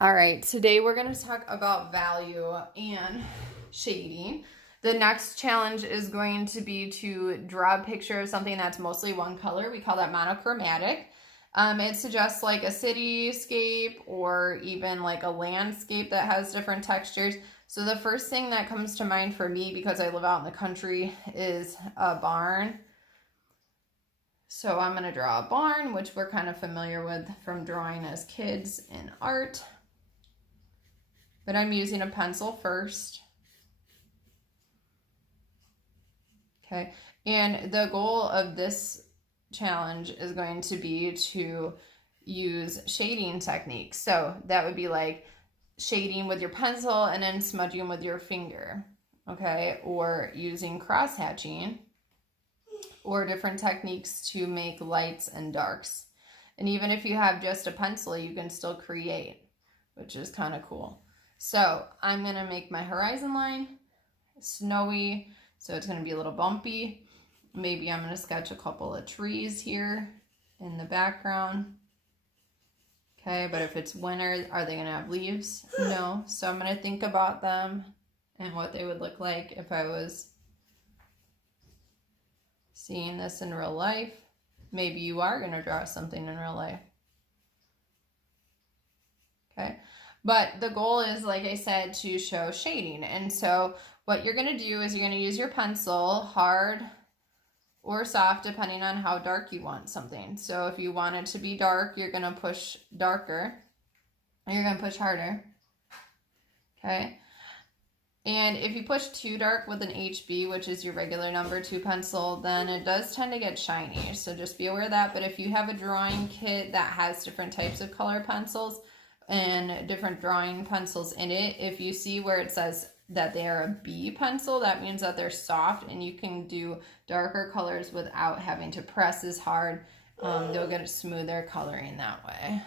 All right, today we're going to talk about value and shading. The next challenge is going to be to draw a picture of something that's mostly one color. We call that monochromatic. It suggests like a cityscape or even like a landscape that has different textures. So the first thing that comes to mind for me, because I live out in the country, is a barn. So I'm going to draw a barn, which we're kind of familiar with from drawing as kids in art. But I'm using a pencil first. Okay, and the goal of this challenge is going to be to use shading techniques. So that would be like shading with your pencil and then smudging with your finger, okay? Or using cross hatching or different techniques to make lights and darks. And even if you have just a pencil, you can still create, which is kind of cool. So I'm going to make my horizon line snowy, so it's going to be a little bumpy. Maybe I'm going to sketch a couple of trees here in the background. Okay, but if it's winter, are they going to have leaves? No. So I'm going to think about them and what they would look like if I was seeing this in real life. Maybe you are going to draw something in real life. Okay. But the goal is, like I said, to show shading. And so what you're going to do is you're going to use your pencil, hard or soft, depending on how dark you want something. So if you want it to be dark, you're going to push darker. And you're going to push harder. Okay. And if you push too dark with an HB, which is your regular number 2 pencil, then it does tend to get shiny. So just be aware of that. But if you have a drawing kit that has different types of color pencils, and different drawing pencils in it, if you see where it says that they are a B pencil, that means that they're soft and you can do darker colors without having to press as hard. They'll get a smoother coloring that way.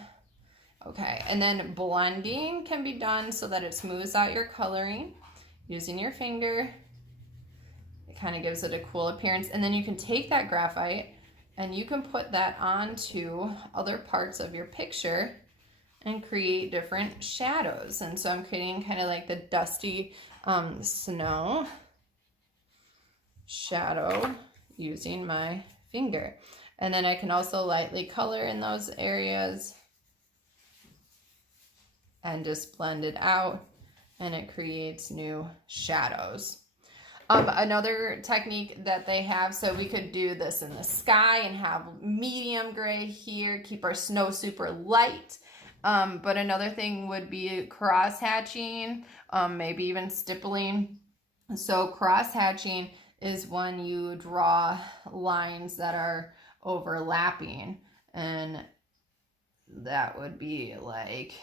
Okay, and then blending can be done so that it smooths out your coloring using your finger. It kind of gives it a cool appearance. And then you can take that graphite and you can put that onto other parts of your picture and create different shadows. And so I'm creating kind of like the dusty snow shadow using my finger. And then I can also lightly color in those areas and just blend it out, and it creates new shadows. Another technique that they have, so we could do this in the sky and have medium gray here, keep our snow super light. But another thing would be cross hatching, maybe even stippling. So cross hatching is when you draw lines that are overlapping, and that would be like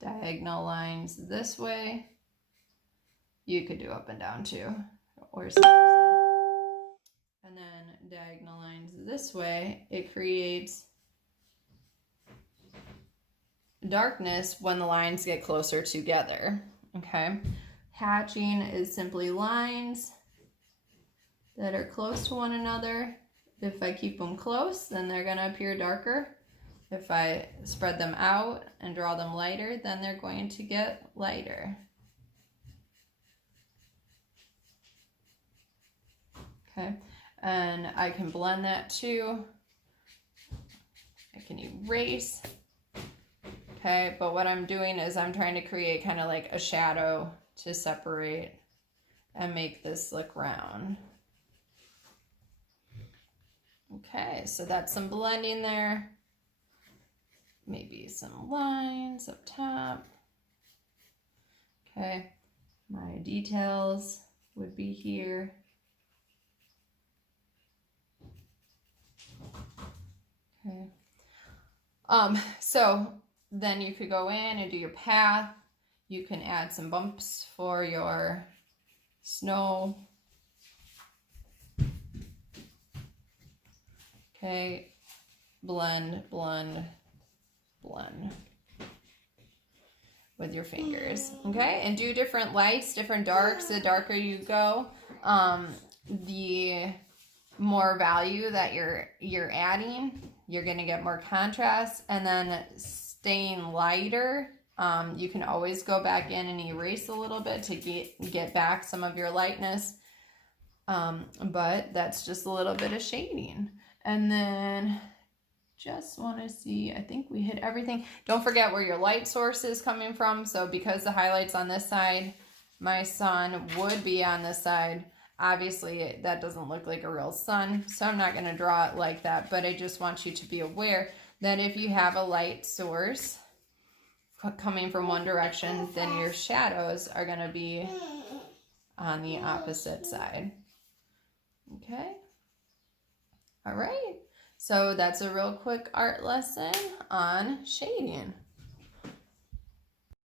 diagonal lines this way. You could do up and down too, or side to side. And then diagonal lines this way. It creates darkness when the lines get closer together. Okay, hatching is simply lines that are close to one another. If I keep them close, then they're going to appear darker. If I spread them out and draw them lighter, then they're going to get lighter. Okay, and I can blend that too. I can erase. Okay, but what I'm doing is I'm trying to create kind of like a shadow to separate and make this look round. Okay, so that's some blending there. Maybe some lines up top. Okay, my details would be here. Okay. So then you could go in and do your path. You can add some bumps for your snow. Okay, blend, blend, blend with your fingers. Okay, and do different lights, different darks. The darker you go, the more value that you're adding. You're going to get more contrast, and then staying lighter You can always go back in and erase a little bit to get back some of your lightness. But that's just a little bit of shading. And then just want to see, I think we hit everything. Don't forget where your light source is coming from. So because the highlight's on this side, my sun would be on this side. Obviously, that doesn't look like a real sun, so I'm not going to draw it like that. But I just want you to be aware that if you have a light source coming from one direction, then your shadows are going to be on the opposite side. Okay. All right. So that's a real quick art lesson on shading.